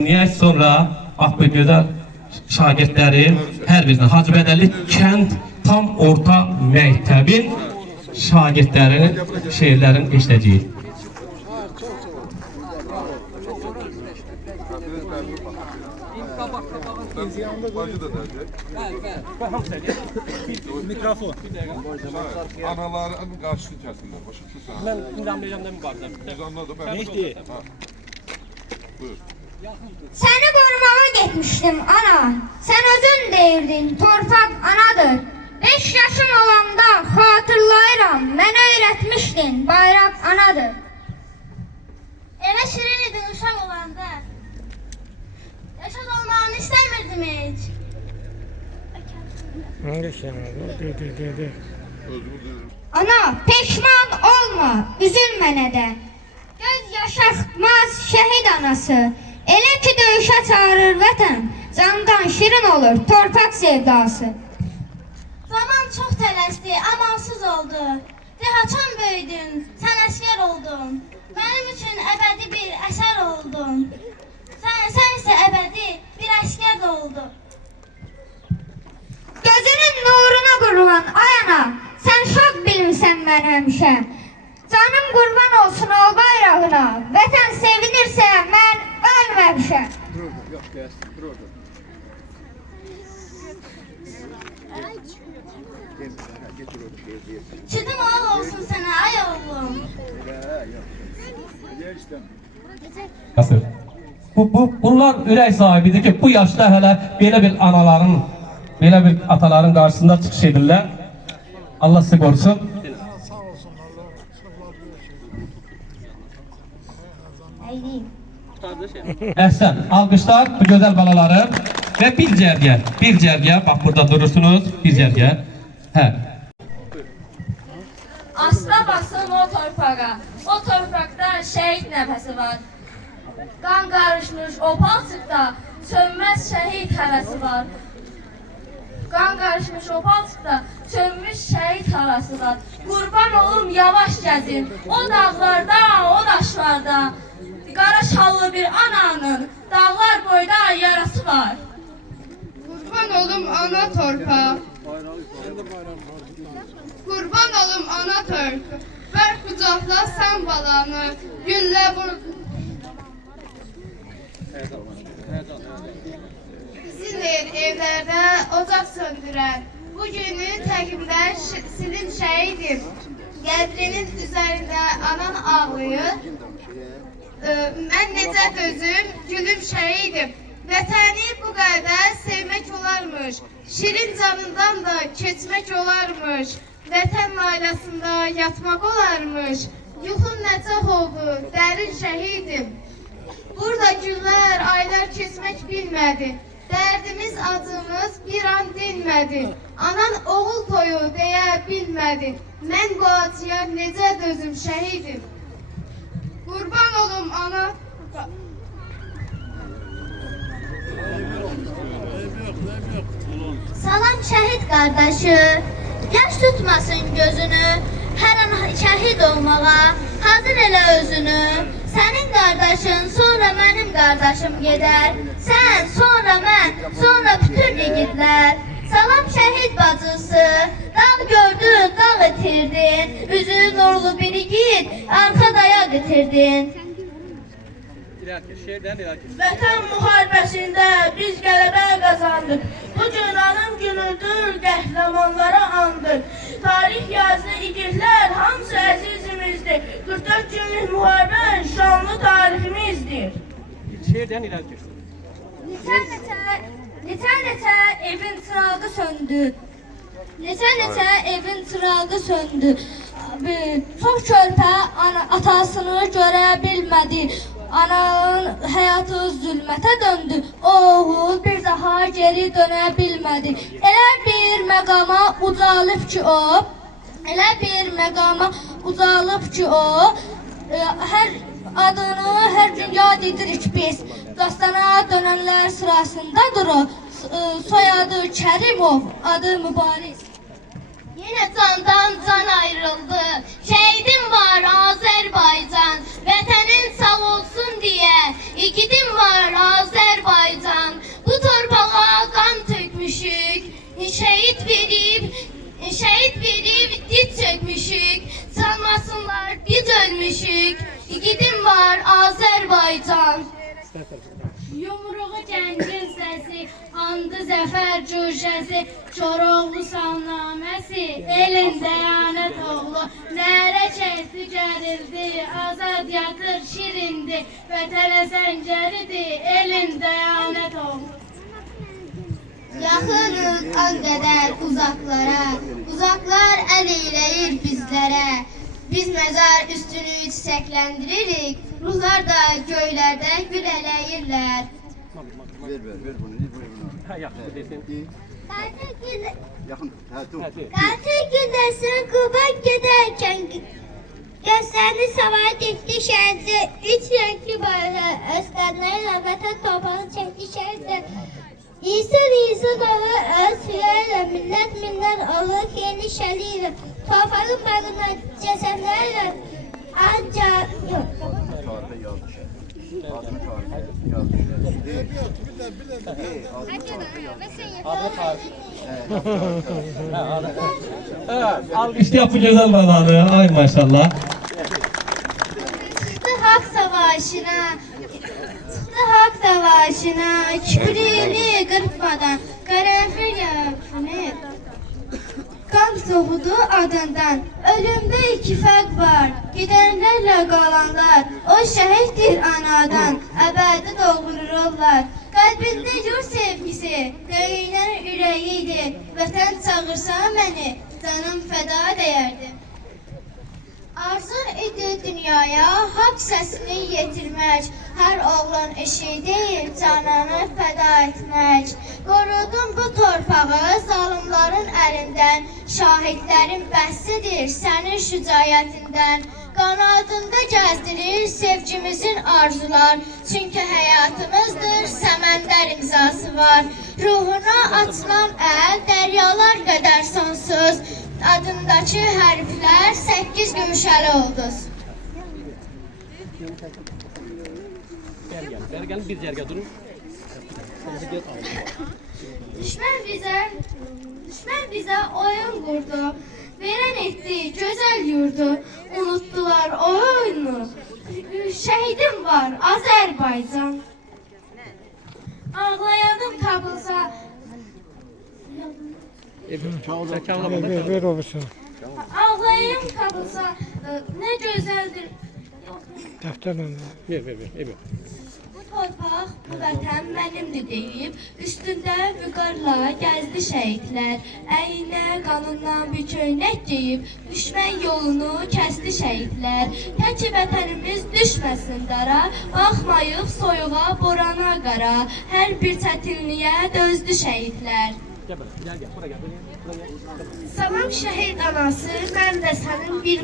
Nihayət sonra bax bu gözəl şagirdlərin hər birinə Hacıbədəli kənd tam orta məktəbin şagirdlərinin şeirlərini eşidəcəyik. Mikrofon. Anaların qarşısını kəsinlər. Başa düşürsən? Mən dinləməyəcəmdən müqavilə. Biz anladım. Neydi? Buyur. Səni qorumağa getmişdim ana. Sən özün deyirdin, torpaq anadır. 5 yaşım olanda xatırlayıram, mənə öyrətmişdin, bayraq anadır. Eve şirin idin uşaq olanda. Yaşad olmağını istəmirdim heç. Ana, peşman olma, üzülmə nədə. Göz yaşatmaz şəhid anası. Elə ki döyüşə çağırır vətən, candan şirin olur torpaq sevdası. Zaman çox tələsdi, amansız oldu. Dehaçan böyüdün, sən əskər oldun. Mənim üçün əbədi bir əsər oldun. Sən isə əbədi bir əskər də oldun. Gözünün nuruna qurulan ay ana, sən şad bilmirsən mən həmişə. Canım qurban olsun ol bayrağına, vətən sevinirsə mən ölməmişəm. Çıdım oğul olsun sənə ay oğlum. Bunlar ürək sahibidir ki, bu yaşda hələ belə bir anaların, belə bir ataların qarşısında çıxış edirlər. Allah sizi qorusun. Əhsən, alqışlar bu gözəl balaları və bir cərgə, bax burada durursunuz, bir cərgə. Hə. Asla basın o torpaqda şəhid nəfəsi var. Qan qarışmış o palçıqda sönməz şəhid həvəsi var. Qan qarışmış o palçıqda sönmüş şəhid havası var. Qurban olum yavaş gəzin, o dağlarda, o daşlarda. Qara şallı bir ananın dağlar boyda yarası var. Qurban olum ana torpaq. Qurban olum ana torpaq. Ver qucaqla sən balanı, güllə vur. Bizindir evlərdə ocaq söndürən. Bu günü təqibdə silin şəhidim. Qəbrinin üzərində anan ağlayır. Mən necə dözüm, gülüm şəhidim. Vətəni bu qədər sevmək olarmış. Şirin canından da keçmək olarmış. Vətən laylasında yatmaq olarmış. Yuxun nəcəh oldu, dərin şəhidim. Burada günlər, aylar keçmək bilmədi. Dərdimiz, acımız bir an dinmədi. Anan oğul toyu deyə bilmədi. Mən bu acıya necə dözüm şəhidim. Qurban olum ana. Salam şəhid qardaşı, yaş tutmasın gözünü. Hər an şəhid olmağa hazır elə özünü. Sənin qardaşın, sonra mənim qardaşım gedər. Sən, sonra mən, sonra bütün yiğitlər. Salam şəhid bacısı, dağ gördün, dağ itirdin. Üzü nurlu bir yiğit, arxa dayaq itirdin. Vətən müharibəsində biz qələbə qazandıq. Bu gün anım günüdür, qəhrəmanlara andıq. Tarix yazdı igidlər, hamısı əzizimizdir. 44 günlük müharibə şanlı tariximizdir. Şeirdən irəli keçsin. Neçə evin çırağı söndü. Neçə evin çırağı söndü. Çox körpə atasını görə bilmədi. Ananın həyatı zülmətə döndü. Oğul bir daha geri dönə bilmədi. Elə bir məqama ucalıb ki o, hər adını hər gün yad edirik biz. Dastana dönənlər sırasındadır o. Soyadı Kərimov, adı Mübariz. Yine candan can ayrıldı. Şehidim var Azerbaycan. Vətənin sağ olsun diye. İgidim var Azerbaycan. var Azərbaycan. Yumruğu gəncin səsi, andı zəfər cüşəsi, Koroğlu salnaməsi, elin dəyanət oğlu, nərə çəkdi gərildi, azad yatır şirindi, vətənə səngəridir, elin dəyanət oğlu. Yaxınız az qədər uzaqlara, uzaqlar əl eyləyir bizlərə. Biz məzar üstünü çiçəkləndiririk, ruhlar da göylərdə gül ələyirlər. Ver bunu. Ha yaxşı desin. Yaxın, hə, dur. Qatil gündəsin Quba gedərkən göstərdi savayı dikdi şəhərdə, üç rəngli bayrağı öz qadınlarıyla vətən torpağı çəkdi şəhərdə. İnsan olur, öz hüyərlə, millət olur, yeni şəliyle, torpağın bağına cəsədlərlə, ancaq yox. Tarixə yazmış. Adını tarixə yazmış. Alkışlayaq bu gözəl balanı. Ay maşallah. Çıxdı haqq savaşına, küprüyünü qırpmadan, qərənfil yağını, qan soğudu adından. Ölümdə iki fərq var, gedənlərlə qalanlar, o şəhiddir anadan, əbədi doğururlar. Qəlbində yurt sevgisi, döyünən ürəyidir, vətən çağırsa məni, canım fəda deyərdim. Arzun idi dünyaya hak səsini yetirmək, hər oğlan eşi deyil, canını fəda etmək. Qorudun bu torpağı zalimların əlindən, şahidlərin bəhsidir sənin şücayətindən. Qanadında gəzdirir sevgimizin arzular, çünki həyatımızdır səməndər imzası var. Ruhuna atılan əl dəryalar qədər sonsuz, adındakı hərflər 8 gümüşəli ulduz. Gəlin bir cərgə durun. Düşmən bizə oyun qurdu, verən etdi gözəl yurdu, unutdular o oyunu. Şəhidim var Azərbaycan. Ağlayanım tapılsa, Ver olsun. ağlayayım tapılsa, nə gözəldir. Ver. Bu torpaq, bu vətən mənimdir deyib, üstündə vüqarla gəzdi şəhidlər, əyinə qanından bir köynək geyib, düşmən yolunu kəsdi şəhidlər. Təki vətənimiz düşməsin dara, baxmayıb soyuğa, borana qara, hər bir çətinliyə dözdü şəhidlər. Gel, buraya gel. Salam şəhid anası, mən də sənin bir...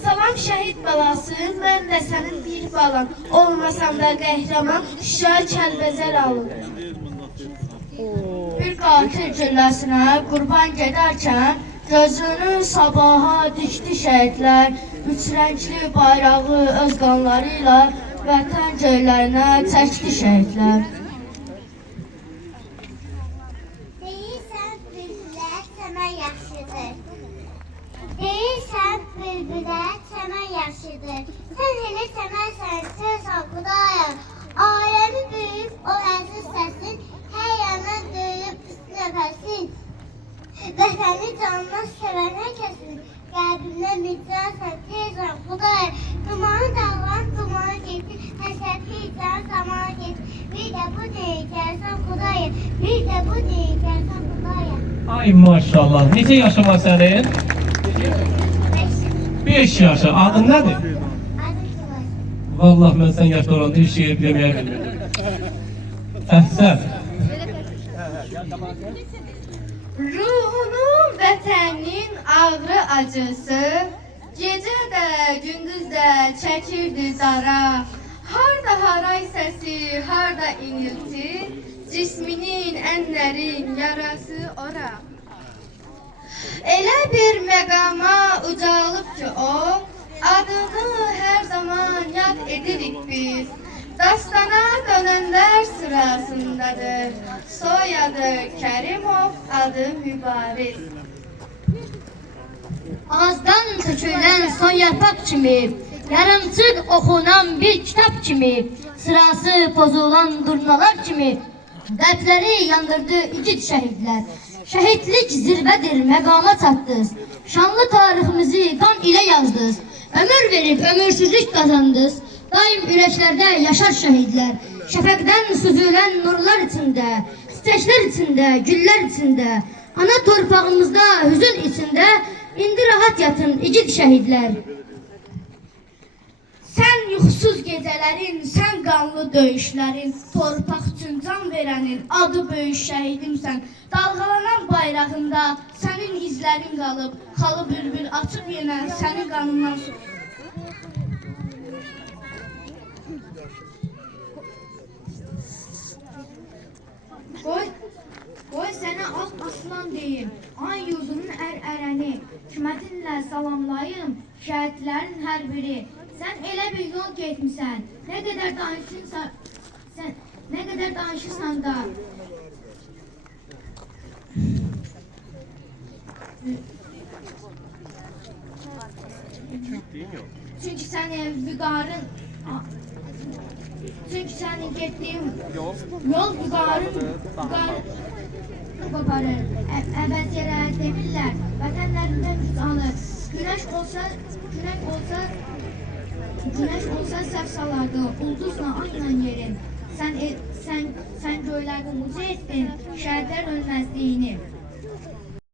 Salam şəhid balası, mən də sənin bir balan, olmasam da qəhrəman, şər kəlbəzər alınır. Bir qatil gülləsinə qurban gedərkən, gözünü sabaha dikdi şəhidlər, üç rəngli bayrağı öz qanlarıyla vətən göylərinə çəkdi şəhidlər. Deyirsən bülbülər çəmən yaxşıdır. Deyirsən bülbülər çəmən yaxşıdır. Sən elə çəmənsən, söz Xudayar. Aləmi böyük o əziz səsin, hər yana döyüb üstünə fəsin. Vətəni canına sevən hər kəsin, qəlbində mücəsən, tezən Xudayar. Dumanı dağlan, dumanı getir, həsəti can zamanı getir. Bir də bu deyil gəlsən Xudayar, bir də bu deyil gəlsən Xudayar. Ay maşallah. Necə yaşın var sənin? 5 yaşı. Adın nədir? Adı Kıvaş. Vallahi mən sən yaşlı olanda bir şiir deməyə bilmirdim. Əhsən. Ruhunun vətənin ağrı acısı, gecə də gündüz də çəkirdi dara. Harda haray səsi, harda inilti, cisminin ənlərin yarası ora. Elə bir məqama ucalıb ki o, adını hər zaman yad edirik biz. Dastana dönənlər sırasındadır, soyadı Kərimov, adı Mübariz. Ağızdan tökülən son yarpaq kimi, Yarımçıq oxunan bir kitab kimi, sırası pozulan durnalar kimi, qəlbləri yandırdı igid şəhidlər. Şəhidlik zirvədir, məqama çatdınız. Şanlı tariximizi qan ilə yazdınız. Ömür verib ömürsüzlük qazandınız. Daim ürəklərdə yaşar şəhidlər. Şəfəqdən süzülən nurlar içində, çiçəklər içində, güllər içində, ana torpağımızda hüzün içində, indi rahat yatın igid şəhidlər. Sən yuxusuz gecələrin, sən qanlı döyüşlərin, torpaq üçün can verənin adı böyük şəhidimsən. Dalğalanan bayrağında sənin izlərin qalıb, xalı bülbül açıb yenə sənin qanından su. Qoy sənə ağ aslan deyim, ay yurdunun ərəni, hikmətinlə salamlayım, şəhidlərin hər biri. Sən elə bir yol getmisən, nə qədər danışırsan da. Çünki sənin vüqarın, çünki sənin getdiyin yol vüqarın qoparır. Əvəz yerə demirlər, vətənlərindən güc alır. Günəş olsa səhv salardı, ulduzla ayla yerin. Sən göylərdə mucize etdin, şəhidlər ölməzliyini.